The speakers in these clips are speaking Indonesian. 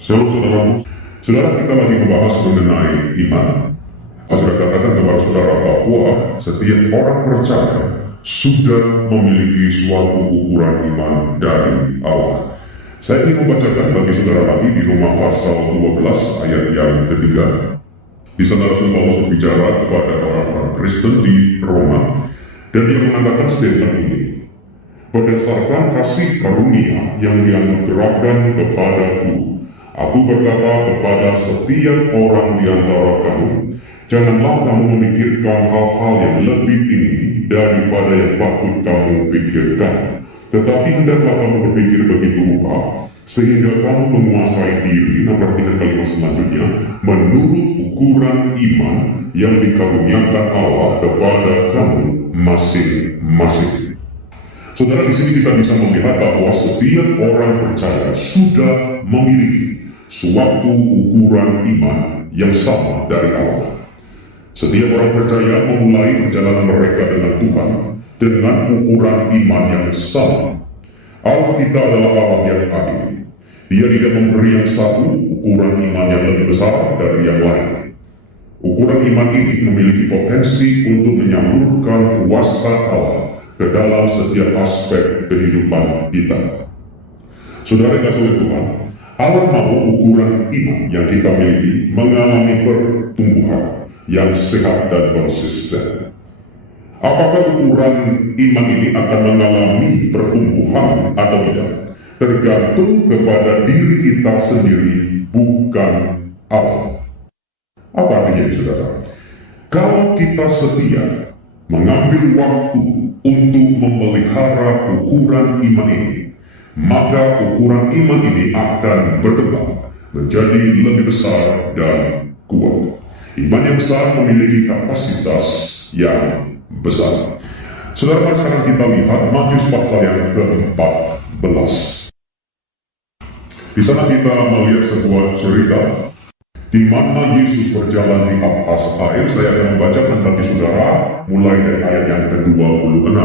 Shalom saudaraku. Saudara, kita lagi membahas mengenai iman. Saya sudah katakan kepada saudara bahwa setiap orang percaya sudah memiliki suatu ukuran iman dari Allah. Saya ingin membacakan bagi saudara lagi di Roma pasal 12 ayat yang ketiga. Di sana Rasul Paulus berbicara kepada orang-orang Kristen di Roma, dan dia mengatakan statement ini: berdasarkan kasih karunia yang dianugerahkan kepadaku, aku berkata kepada setiap orang di antara kamu, janganlah kamu memikirkan hal-hal yang lebih tinggi daripada yang patut kamu pikirkan, tetapi hendaklah kamu berpikir begitu rupa, sehingga kamu menguasai diri, perhatikan kalimat selanjutnya, menurut ukuran iman yang dikaruniakan Allah kepada kamu masing-masing. Saudara, di sini kita bisa melihat bahwa setiap orang percaya sudah memiliki suatu ukuran iman yang sama dari Allah. Setiap orang percaya memulai perjalanan mereka dengan Tuhan dengan ukuran iman yang sama. Allah kita adalah Allah yang adil. Dia tidak memberi yang satu ukuran iman yang lebih besar dari yang lain. Ukuran iman ini memiliki potensi untuk menyalurkan kuasa Allah ke dalam setiap aspek kehidupan kita. Saudara yang kasih Tuhan, Allah mau ukuran iman yang kita miliki mengalami pertumbuhan yang sehat dan konsisten. Apakah ukuran iman ini akan mengalami pertumbuhan atau tidak, tergantung kepada diri kita sendiri, bukan Allah. Apa artinya, saudara? Kalau kita setia mengambil waktu untuk memelihara ukuran iman ini, maka ukuran iman ini akan berkembang menjadi lebih besar dan kuat. Iman yang besar memiliki kapasitas yang besar. Saudara, sekarang kita lihat Matius pasal yang ke-14. Di sana kita melihat sebuah cerita di mana Yesus berjalan di atas air. Saya akan membacakan bagi saudara mulai dari ayat yang ke-26.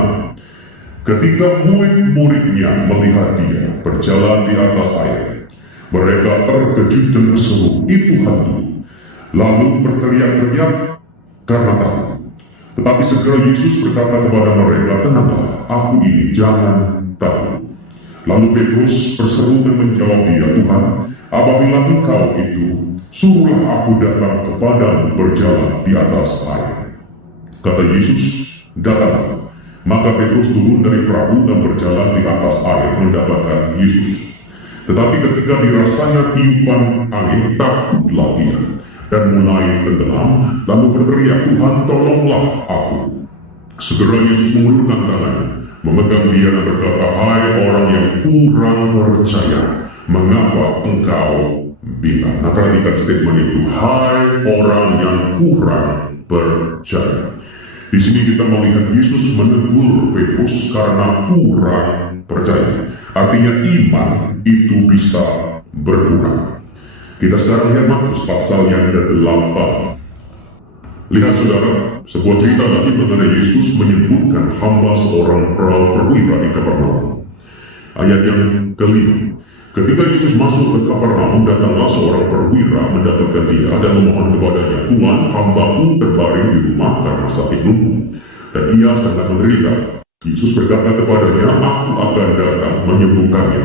Ketika murid-muridnya melihat dia berjalan di atas air, mereka terkejut dan berseru, "Itu hantu!" Lalu berteriak-teriak karena takut. Tetapi segera Yesus berkata kepada mereka, "Tenanglah, aku ini, jangan takut." Lalu Petrus berseru dan menjawab dia, "Tuhan, apabila Engkau itu, suruhlah aku datang kepadamu berjalan di atas air." Kata Yesus, "Datanglah." Maka Petrus turun dari perahu dan berjalan di atas air mendapatkan Yesus. Tetapi ketika dirasanya tiupan angin, takutlah dia dan mulai tenggelam, lalu berteriak, "Tuhan, tolonglah aku." Segera Yesus mengulurkan tangannya, memegang dia dan berkata, "Hai orang yang kurang percaya, mengapa engkau bilang?" Nah, perhatikan statement itu, hai orang yang kurang percaya. Di sini kita melihat Yesus menegur Petrus karena kurang percaya. Artinya iman itu bisa berkurang. Kita sekarang lihat Matius pasal yang ke-8. Lihat saudara, sebuah cerita lagi mengenai Yesus menyebutkan hamba seorang perwira di Kapernaum. Ayat yang ke-5. Ketika Yesus masuk ke Kapernaum, datanglah seorang perwira mendapatkan dia dan memohon kepadanya, "Tuhan, hambaku terbaring di rumah karena sakit lumpuh, dan ia sangat menderita." Yesus berkata kepadanya, "Aku akan datang menyembuhkannya."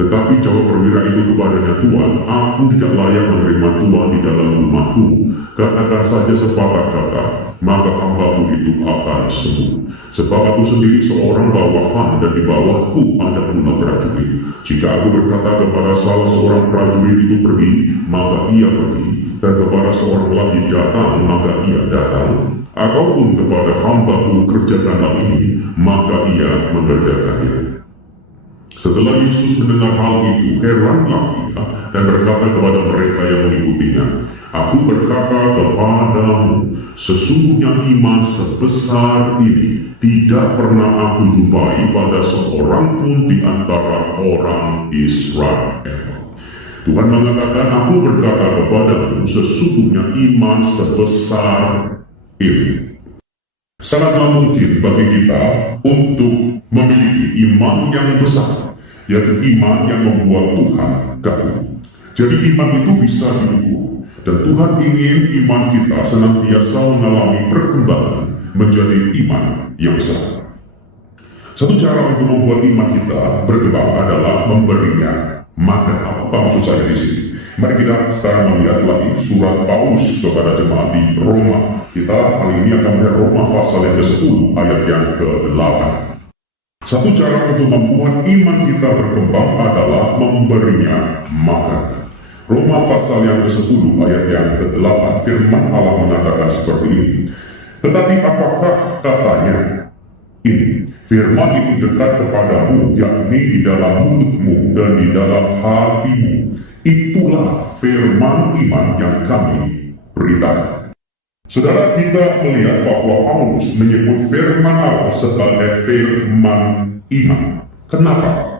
Tetapi jawab perwira itu kepadanya, "Tuhan, aku tidak layak menerima Tuhan di dalam rumahku. Katakan saja sepatah kata, maka hambaku itu akan sembuh. Sebab aku sendiri seorang bawahan, dan di bawahku ada pula prajurit. Jika aku berkata kepada salah seorang prajurit itu pergi, maka ia pergi, dan kepada seorang lagi datang, maka ia datang. Ataupun kepada hambaku kerjakanlah ini, maka ia mengerjakannya." Setelah Yesus mendengar hal itu, heranlah ia dan berkata kepada mereka yang mengikutinya, "Aku berkata kepadamu, sesungguhnya iman sebesar ini tidak pernah aku jumpai pada seorang pun di antara orang Israel." Tuhan mengatakan, "Aku berkata kepadamu, sesungguhnya iman sebesar ini." Sangatlah mungkin bagi kita untuk memiliki iman yang besar, yaitu iman yang membuat Tuhan kagum. Jadi iman itu bisa diukur, dan Tuhan ingin iman kita senantiasa mengalami perkembangan menjadi iman yang besar. Satu cara untuk membuat iman kita berkembang adalah memberinya makan. Apa maksud saya di sini? Mari kita sekarang melihat lagi surat Paulus kepada jemaat di Roma. Kita kali ini akan melihat Roma pasal yang ke-10 ayat yang ke-8. Satu cara untuk membuat iman kita berkembang adalah memberinya makan. Roma pasal yang ke-10 ayat yang ke-8, firman Allah mengatakan seperti ini. Tetapi apakah katanya ini? Firman itu dekat kepadamu, yakni di dalam mulutmu dan di dalam hatimu. Itulah firman iman yang kami beritakan. Saudara, kita melihat bahwa Paulus menyebut firman Allah sebagai firman iman. Kenapa?